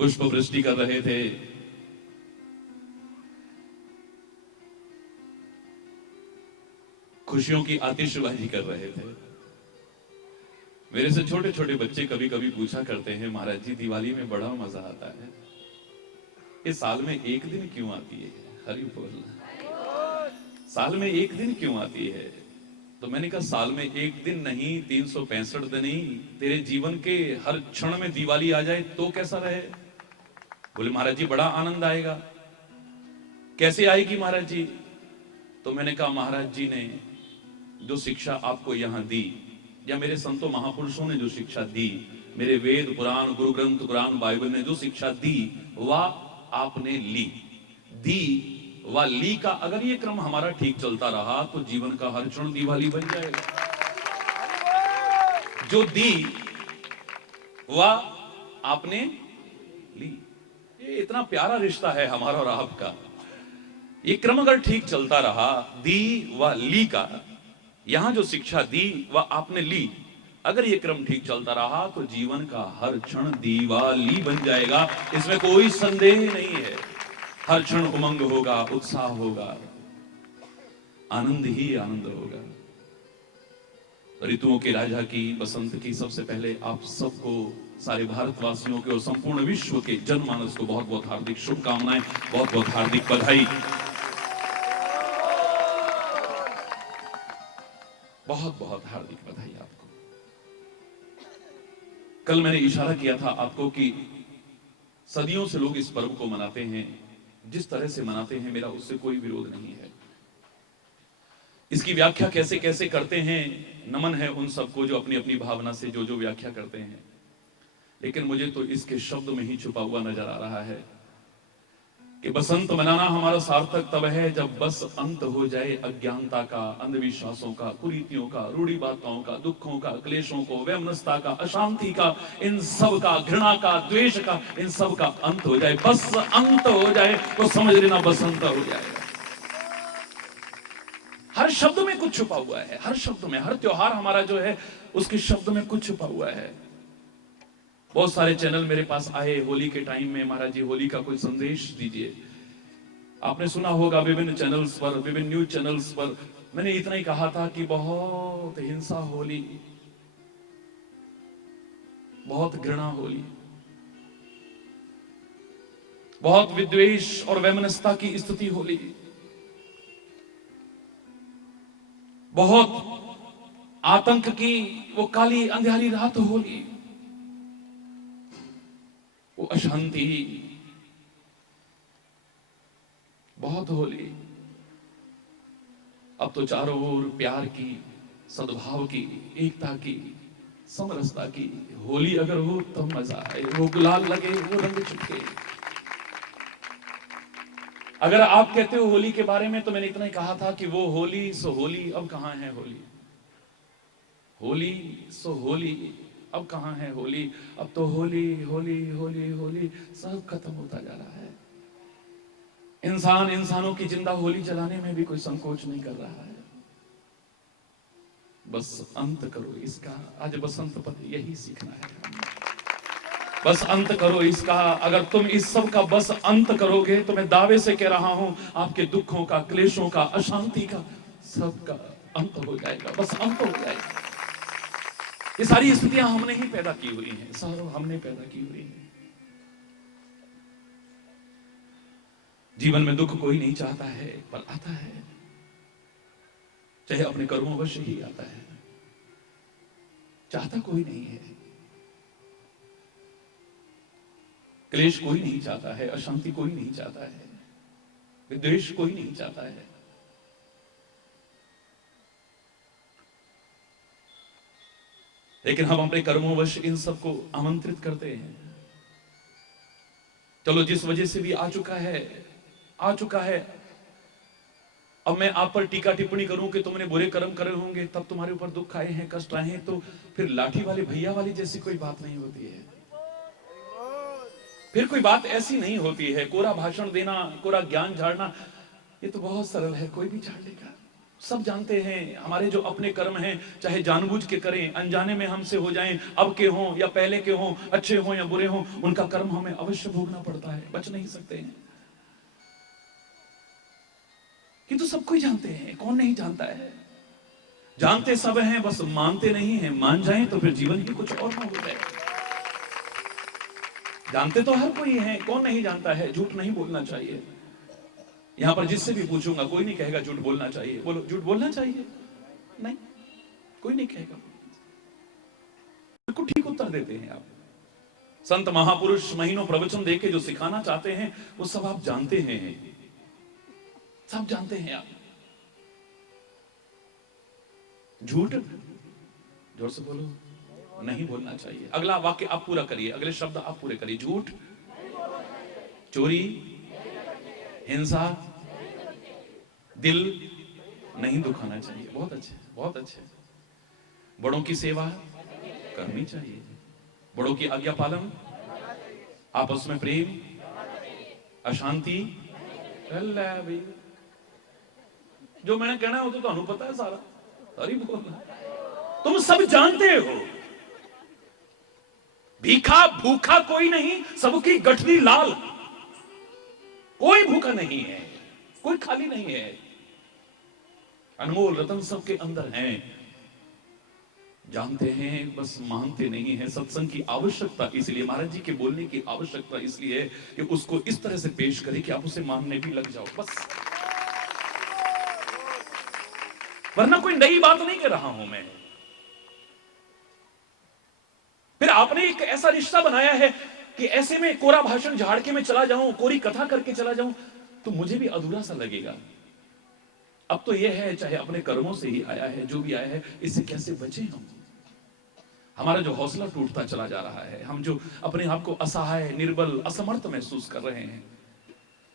पुष्प वृष्टि कर रहे थे, खुशियों की आतिशबाजी कर रहे थे। मेरे से छोटे छोटे बच्चे कभी कभी पूछा करते हैं, महाराज जी दिवाली में बड़ा मजा आता है, इस साल में एक दिन क्यों आती है? हरि बोल। साल में एक दिन क्यों आती है? तो मैंने कहा साल में एक दिन नहीं, 365 दिन ही तेरे जीवन के हर क्षण में दिवाली आ जाए तो कैसा रहे? बोले महाराज जी बड़ा आनंद आएगा। कैसे आएगी महाराज जी? तो मैंने कहा महाराज जी ने जो शिक्षा आपको यहां दी, या मेरे संतों महापुरुषों ने जो शिक्षा दी, मेरे वेद पुराण, गुरु ग्रंथ कुरान बाइबल ने जो शिक्षा दी, वह आपने ली। दी व ली का अगर ये क्रम हमारा ठीक चलता रहा तो जीवन का हर क्षण दिवाली बन जाएगा। जो दी वह आपने ली, ये इतना प्यारा रिश्ता है हमारा और आपका। ये क्रम अगर ठीक चलता रहा, दी व ली का, यहां जो शिक्षा दी वह आपने ली, अगर ये क्रम ठीक चलता रहा तो जीवन का हर क्षण दिवाली बन जाएगा, इसमें कोई संदेह नहीं है। हर क्षण उमंग होगा, उत्साह होगा, आनंद ही आनंद होगा। ऋतुओं के राजा की, बसंत की सबसे पहले आप सबको, सारे भारतवासियों के और संपूर्ण विश्व के जनमानस को बहुत बहुत हार्दिक शुभकामनाएं, बहुत बहुत हार्दिक बधाई, बहुत बहुत हार्दिक बधाई आपको। कल मैंने इशारा किया था आपको कि सदियों से लोग इस पर्व को मनाते हैं, जिस तरह से मनाते हैं मेरा उससे कोई विरोध नहीं है। इसकी व्याख्या कैसे कैसे करते हैं, नमन है उन सबको जो अपनी अपनी भावना से जो जो व्याख्या करते हैं, लेकिन मुझे तो इसके शब्द में ही छुपा हुआ नजर आ रहा है कि बसंत मनाना हमारा सार्थक तब है जब बस अंत हो जाए अज्ञानता का, अंधविश्वासों का, कुरीतियों का, रूढ़िवादिताओं का, दुखों का, क्लेशों को, वैमनस्यता का, अशांति का, इन सब का, घृणा का, द्वेष का, इन सब का अंत हो जाए। बस अंत हो जाए तो समझ लेना बसंत हो जाएगा। हर शब्द में कुछ छुपा हुआ है, हर शब्द में, हर त्योहार हमारा जो है उसके शब्द में कुछ छुपा हुआ है। बहुत सारे चैनल मेरे पास आए होली के टाइम में, महाराज जी होली का कोई संदेश दीजिए। आपने सुना होगा विभिन्न चैनल्स पर, विभिन्न न्यूज चैनल्स पर, मैंने इतना ही कहा था कि बहुत हिंसा होली, बहुत घृणा होली, बहुत विद्वेष और वैमनस्यता की स्थिति होली, बहुत आतंक की वो काली अंधेरी रात होली, वो अशांति, बहुत होली। अब तो चारों ओर प्यार की, सद्भाव की, एकता की, समरसता की होली अगर हो तो मजा आए, वो गुलाल लगे, वो रंग छिटके। अगर आप कहते हो होली के बारे में तो मैंने इतना ही कहा था कि वो होली सो होली अब कहां है होली, होली सो होली अब कहां है होली। अब तो होली होली होली होली सब खत्म होता जा रहा है। इंसान इंसानों की जिंदा होली जलाने में भी कोई संकोच नहीं कर रहा है। बस अंत करो इसका, आज बसंत पंचमी यही सीखना है। बस अंत करो इसका। अगर तुम इस सब का बस अंत करोगे तो मैं दावे से कह रहा हूं आपके दुखों का, क्लेशों का, अशांति का, सबका अंत हो जाएगा। बस अंत हो जाएगा। ये सारी स्थितियां हमने ही पैदा की हुई हैं, सब हमने पैदा की हुई हैं। जीवन में दुख कोई नहीं चाहता है, पर आता है, चाहे अपने कर्मों वश ही आता है। चाहता कोई नहीं है, क्लेश कोई नहीं चाहता है, अशांति कोई नहीं चाहता है, विद्वेष कोई नहीं चाहता है। लेकिन हम अपने कर्मों वश इन सबको आमंत्रित करते हैं। चलो जिस वजह से भी आ चुका है, आ चुका है। अब मैं आप पर टीका टिप्पणी करूं कि तुमने बुरे कर्म करे होंगे तब तुम्हारे ऊपर दुख आए हैं, कष्ट आए हैं, तो फिर लाठी वाले भैया वाली जैसी कोई बात नहीं होती है। फिर कोई बात ऐसी नहीं होती है। कोरा भाषण देना, कोरा ज्ञान झाड़ना, ये तो बहुत सरल है, कोई भी झाड़ लेगा। सब जानते हैं हमारे जो अपने कर्म हैं, चाहे जानबूझ के करें, अनजाने में हमसे हो जाएं, अब के हों या पहले के हों, अच्छे हों या बुरे हों, उनका कर्म हमें अवश्य भोगना पड़ता है, बच नहीं सकते हैं। ये तो सब कोई जानते हैं, कौन नहीं जानता है। जानते सब हैं, बस मानते नहीं हैं। मान जाएं तो फिर जीवन ही कुछ और ना हो जाए। जानते तो हर कोई है, कौन नहीं जानता है। झूठ नहीं बोलना चाहिए। यहां पर जिससे भी पूछूंगा कोई नहीं कहेगा झूठ बोलना चाहिए। बोलो झूठ बोलना चाहिए? नहीं, कोई नहीं कहेगा। बिल्कुल ठीक उत्तर देते हैं आप। संत महापुरुष महीनों प्रवचन देके जो सिखाना चाहते हैं वो सब आप जानते हैं, सब जानते हैं आप। झूठ जोर से बोलो, नहीं बोलना चाहिए। अगला वाक्य आप पूरा करिए, अगले शब्द आप पूरे करिए। झूठ, चोरी, हिंसा, दिल नहीं दुखाना चाहिए। बहुत अच्छे, बहुत अच्छे। बड़ों की सेवा करनी चाहिए, बड़ों की आज्ञा पालन, आपस में प्रेम, अशांति। भाई जो मैंने कहना है वो तो ਤੁਹਾਨੂੰ पता है सारा, सारी बोलना। तुम सब जानते हो, भीखा भूखा कोई नहीं, सबकी गठरी लाल। कोई भूखा नहीं है, कोई खाली नहीं है। अनमोल रतन सबके अंदर हैं, जानते हैं, बस मानते नहीं है। सत्संग की आवश्यकता इसलिए, महाराज जी के बोलने की आवश्यकता इसलिए है कि उसको इस तरह से पेश करें कि आप उसे मानने भी लग जाओ, बस। वरना कोई नई बात नहीं कर रहा हूं मैं। फिर आपने एक ऐसा रिश्ता बनाया है कि ऐसे में कोरा भाषण झाड़ के मैं चला जाऊं, कोरी कथा करके चला जाऊं, तो मुझे भी अधूरा सा लगेगा। अब तो यह है, चाहे अपने कर्मों से ही आया है, जो भी आया है, इससे कैसे बचे हम। हमारा जो हौसला टूटता चला जा रहा है, हम जो अपने आप को असहाय, निर्बल, असमर्थ महसूस कर रहे हैं,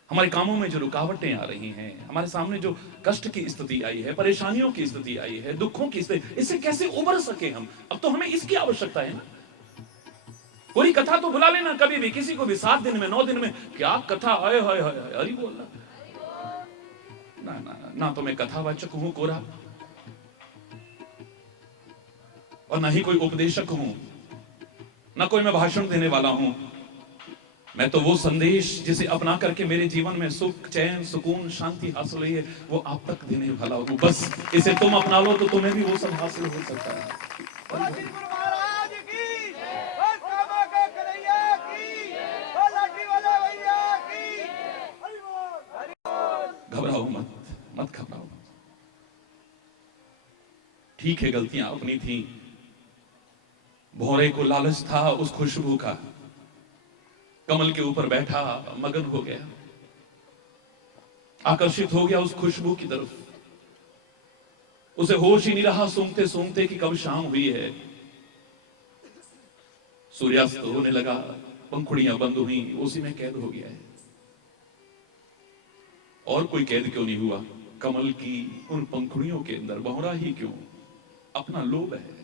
हमारे कामों में जो रुकावटें आ रही हैं, हमारे सामने जो कष्ट की स्थिति आई है, परेशानियों की स्थिति आई है, दुखों की स्थिति, इससे कैसे उबर सके हम। अब तो हमें इसकी आवश्यकता है ना। कोई कथा तो बुला लेना कभी भी, किसी को भी 7 दिन में 9 दिन में, क्या कथा, आए हाय हाय, हरि बोलना ना ना ना, ना तो मैं कथावाचक हूं कोरा, और ना ही कोई उपदेशक हूं, ना कोई मैं भाषण देने वाला हूं। मैं तो वो संदेश जिसे अपना करके मेरे जीवन में सुख, चैन, सुकून, शांति हासिल हुई है, वो आप तक देने वाला हूं। बस इसे तुम अपना लो तो तुम्हें भी वो सब हासिल हो सकता है। घबराओ मत, मत घबराओ। ठीक है, गलतियां अपनी थी। भौरे को लालच था उस खुशबू का, कमल के ऊपर बैठा मगन हो गया, आकर्षित हो गया उस खुशबू की तरफ। उसे होश ही नहीं रहा सूंघते सूंघते कि कब शाम हुई है। सूर्यास्त होने लगा, पंखुड़ियां बंद हुई, उसी में कैद हो गया है। और कोई कैद क्यों नहीं हुआ कमल की उन पंखुड़ियों के अंदर? बहुरा ही क्यों? अपना लोभ है,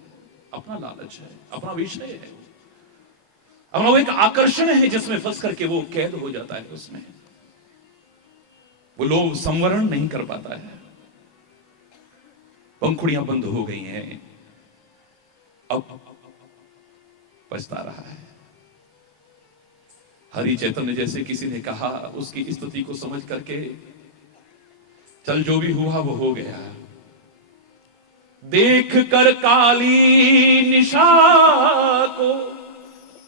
अपना लालच है, अपना विषय है, अपना वो एक आकर्षण है जिसमें फंस करके वो कैद हो जाता है। उसमें वो लोभ संवरण नहीं कर पाता है। पंखुड़ियां बंद हो गई हैं, अब पछता रहा है। हरि चैतन्य जैसे किसी ने कहा, उसकी स्थिति को समझ करके, चल जो भी हुआ वो हो गया। देख कर काली निशा को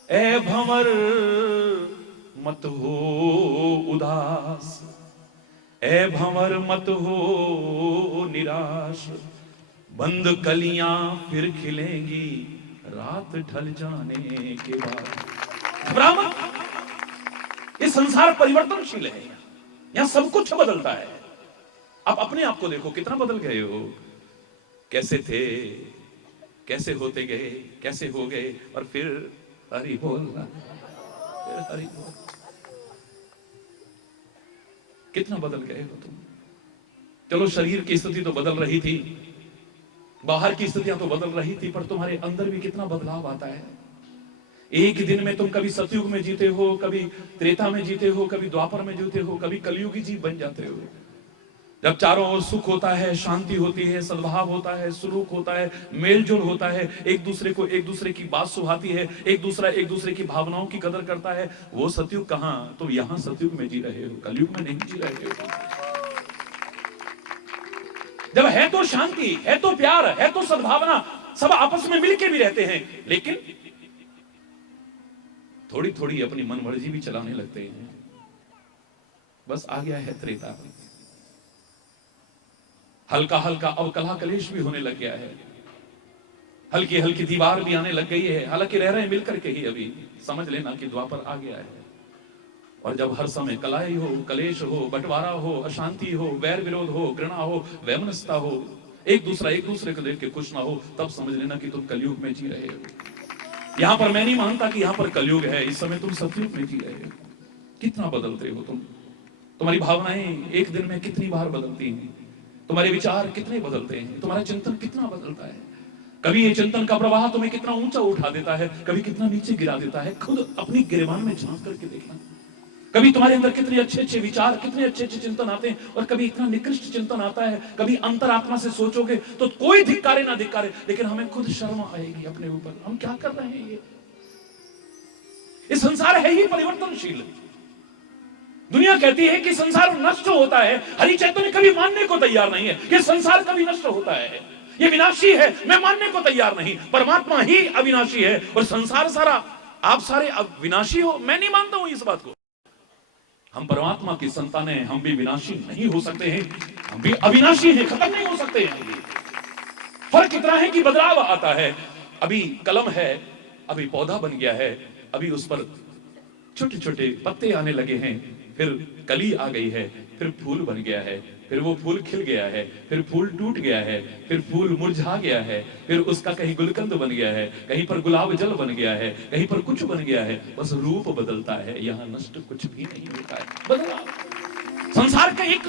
ए भंवर मत हो उदास, ए भंवर मत हो निराश, बंद कलियां फिर खिलेंगी रात ढल जाने के बाद। घबरा मत, ये संसार परिवर्तनशील है, यहां सब कुछ बदलता है। आप अपने आप को देखो, कितना बदल गए हो। कैसे थे, कैसे होते गए, कैसे हो गए, और फिर हरि बोलना, फिर हरि बोल। कितना बदल गए हो तुम। चलो शरीर की स्थिति तो बदल रही थी, बाहर की स्थितियां तो बदल रही थी, पर तुम्हारे अंदर भी कितना बदलाव आता है। एक दिन में तुम कभी सतयुग में जीते हो, कभी त्रेता में जीते हो, कभी द्वापर में जीते हो, कभी कलयुगी जीव बन जाते हो। जब चारों ओर सुख होता है, शांति होती है, सद्भाव होता है, सुलूक होता है, मेलजोल होता है, एक दूसरे की बात सुहाती है, एक दूसरे की भावनाओं की कदर करता है, वो सतयुग कहां? तो यहां सतयुग में जी रहे हो, कलयुग में नहीं जी रहे हो। जब है तो शांति, है तो प्यार, है तो सद्भावना, सब आपस में मिलके भी रहते हैं, लेकिन थोड़ी थोड़ी अपनी मनमर्जी भी चलाने लगते हैं। बस आ गया है त्रेता, हल्का हल्का अवकलह कलेश भी होने लग गया है, हल्की हल्की दीवार भी आने लग गई है। हालांकि रह रहे मिलकर के ही, अभी समझ लेना कि द्वापर आ गया है। और जब हर समय कलाई हो, कलेश हो, बंटवारा हो, अशांति हो, वैर विरोध हो, घृणा हो, वैमनस्यता हो, एक दूसरे को देख के खुश ना हो, तब समझ लेना कि तुम कलयुग में जी रहे हो। यहां पर मैं नहीं मानता कि यहां पर कलयुग है, इस समय तुम सतयुग में जी रहे हो। कितना बदलते हो तुम, तुम्हारी भावनाएं एक दिन में कितनी बार बदलती हैं, तुम्हारे विचार कितने बदलते हैं, तुम्हारा चिंतन कितना बदलता है। कभी ये चिंतन का प्रवाह तुम्हें कितना ऊंचा उठा देता है, कभी कितना नीचे गिरा देता है। खुद अपनी गिरेबान में झांक करके देखना। कभी तुम्हारे अंदर कितने अच्छे अच्छे विचार, कितने अच्छे अच्छे चिंतन आते हैं, और कभी इतना निकृष्ट चिंतन आता है। कभी अंतरात्मा से सोचोगे तो कोई धिक्कारे ना धिक्कारे, लेकिन हमें खुद शर्म आएगी अपने ऊपर, हम क्या कर रहे हैं। ये संसार है ही परिवर्तनशील। दुनिया कहती है कि संसार नष्ट होता है, हरि चैतन्य कभी मानने को तैयार नहीं है कि संसार कभी नष्ट होता है, ये विनाशी है, मैं मानने को तैयार नहीं। परमात्मा ही अविनाशी है और संसार सारा, आप सारे विनाशी हो, मैं नहीं मानता हूं इस बात को। हम परमात्मा की संतान हैं, हम भी विनाशी नहीं हो सकते हैं, हम भी अविनाशी हैं, खत्म नहीं हो सकते हैं। फर्क इतना है कि बदलाव आता है। अभी कलम है, अभी पौधा बन गया है, अभी उस पर छोटे छोटे पत्ते आने लगे हैं, फिर कली आ गई है, फिर फूल बन गया है, फिर वो फूल खिल गया है, फिर फूल टूट गया है, फिर फूल मुरझा गया है, फिर उसका कहीं गुलकंद बन गया है, कहीं पर गुलाब जल बन गया है, कहीं पर कुछ बन गया है। बस रूप बदलता है, यहाँ नष्ट कुछ भी नहीं होता है। बदलाव संसार का एक